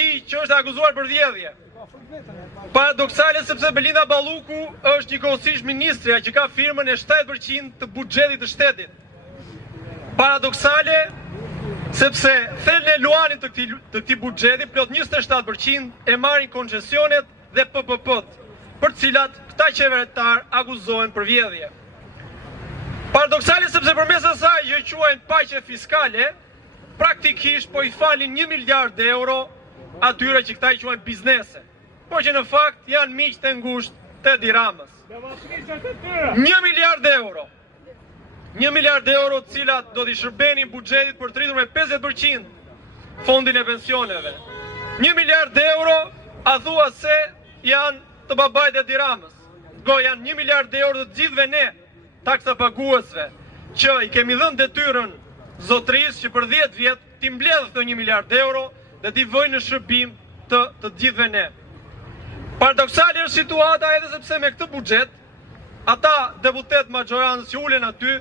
që është akuzuar për vjedhje. Paradoksale sepse Belinda Balluku është njëkohësisht ministrja që ka firmën e 7% të buxhetit të shtetit. Paradoksale sepse thellën e luanit të këtij buxheti plot 27% e marrin koncesionet dhe PPP-t, për të cilat këta qeveritar akuzohen për vjedhje. Paradoksale sepse përmes asaj që quajnë paqe fiskale, praktikisht po i falin 1 miliard euro atyre që këta i quajnë biznese, por që në fakt janë miq të ngushtë të Edi Ramës. 1 miliard euro. 1 miliard euro të cilat do t'i shërbenin buxhetit për të rritur me 50% fondin e pensioneve. 1 miliard euro a thua se janë të babait e Edi Ramës. Janë 1 miliard euro të gjithëve ne, taksa paguesve, që i kemi dhënë detyrën zotrisë që për 10 vjet t'i mbledh këto 1 miliard euro dhe t'i vojnë në shërbim të gjithëve ne. Paradoksale është situata edhe sepse me këtë buxhet, ata deputet majorancë që ulen aty